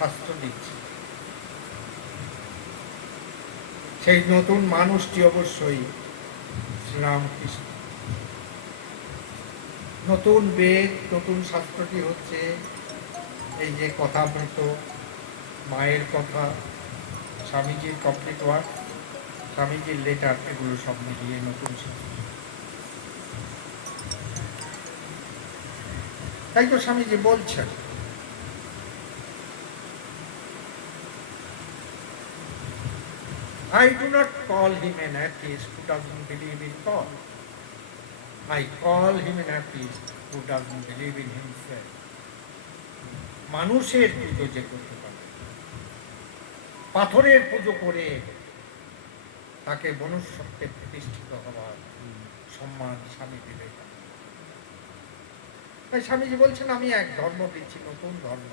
শাস্ত্র দিচ্ছে। সেই নতুন মানুষটি অবশ্যই শ্রীরামকৃষ্ণ। নতুন বেদ, নতুন শাস্ত্রটি হচ্ছে এই যে কথামৃত, মায়ের কথা, স্বামীজির কমপ্লিট ওয়ার্ক স্বামীজির লেটার এগুলো সব মিলিয়ে নতুন তাই তো স্বামীজি বলছেন I do not call him an atheist who doesn't believe in God. I call him an atheist who doesn't believe in himself. মানুষের পুজো যে করতে পারে, পাথরের পুজো করে তাকে মনুষ্যত্বে প্রতিষ্ঠিত হওয়ার সম্মান স্বামী বিবেকানন্দ তাই স্বামীজি বলছেন, আমি এক ধর্ম দিচ্ছি নতুন ধর্ম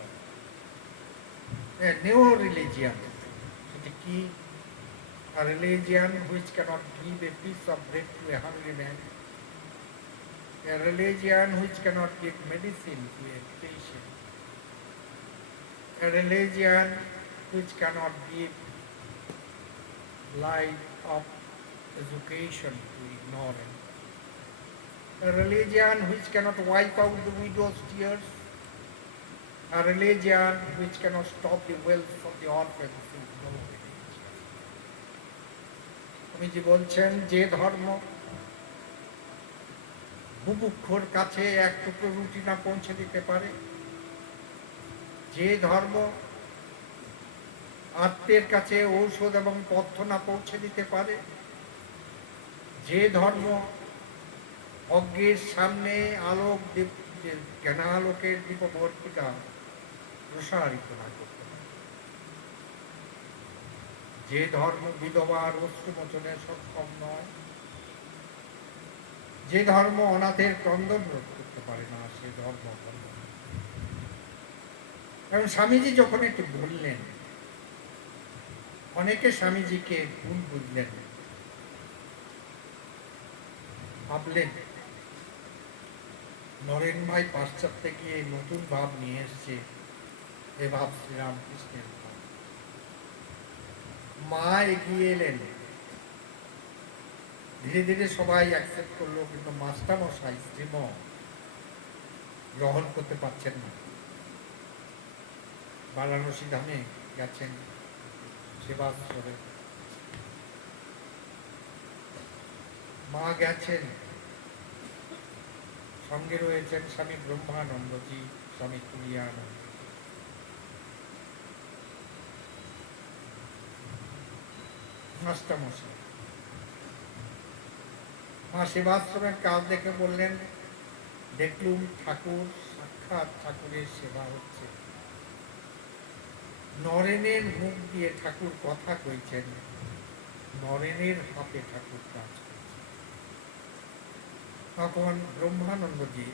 নিউ রিলিজিয়ান সেটি কি a religion which cannot give a piece of bread to a hungry man, a religion which cannot give medicine to a patient, a religion which cannot give light of education to ignorant, a religion which cannot wipe out the widow's tears, a religion which cannot stop the wealth of the orphans no religion. Swamiji বলছেন যে ধর্ম বুভুক্ষর কাছে এক টুকরো রুটি না পৌঁছে দিতে পারে। যে ধর্ম আত্মের কাছে ঔষধ এবং পথ্য না পৌঁছে দিতে পারে, যে ধর্ম অজ্ঞের সামনে আলোক জ্ঞানালোকের দীপবর্তিকা প্রসারিত না করতে যে ধর্ম বিধবার অস্ত্রমোচনে সক্ষম নয়। যে ধর্ম অনাথের ক্রন্দন রোধ করতে পারে না, সে ধর্ম। এবং স্বামীজি যখন একটু বললেন, অনেকে স্বামীজিকে ভুল বুঝলেন। ভাবলেন, নরেন ভাই পাশ্চাত্যে গিয়ে নতুন ভাব নিয়ে এসছে, এ ভাব শ্রীরামকৃষ্ণের ভাব মা এগিয়ে এলেন। ধীরে ধীরে সবাই অ্যাকসেপ্ট করল, কিন্তু মাস্টারমশাই, শ্রীম, গ্রহণ করতে পারছেন না। বারাণসী ধামে গেছেন সেবাশ্রমে। মা গেছেন, সঙ্গে রয়েছেন স্বামী ব্রহ্মানন্দজি, স্বামী তুলিয়ানন্দ। মাস্টারমশাই মা সেবাশ্রমের কাজ দেখে বললেন, দেখলুম ঠাকুর, সাক্ষাৎ ঠাকুরের সেবা হচ্ছে। নরেনের মুখ দিয়ে ঠাকুর কথা কইছেন, নরেনের হাতে ঠাকুর কাজ তখন ব্রহ্মানন্দজি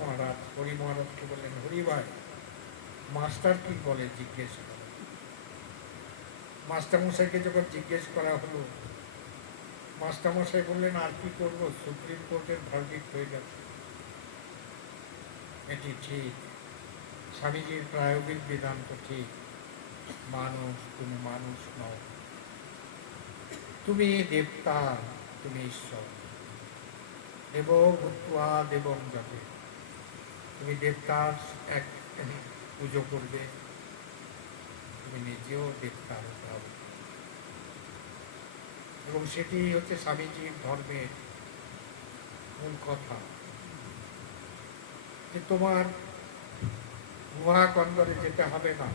মহারাজ হরি মহারাজকে বললেন হরি মাস্টার কি বলে জিজ্ঞেস করেন মাস্টারমশাইকে যখন জিজ্ঞেস করা হলো, মাস্টারমশাই বললেন, আর কি করব? সুপ্রিম কোর্টের ভার্ডিক্ট হয়ে গেছে। এটি ঠিক। স্বামীজির প্রায়োগিক বেদান্ত ঠিক। মানুষ তুমি মানুষ নও তুমি দেবতা, তুমি ঈশ্বর। দেব ভূত্বা দেবম যাবে তুমি দেবতার এক পুজো করবে। তুমি নিজেও দেখতে আনতে হবে এবং সেটি হচ্ছে স্বামীজির ধর্মের মূল কথা। যে তোমার গুহা কন্দরে যেতে হবে না।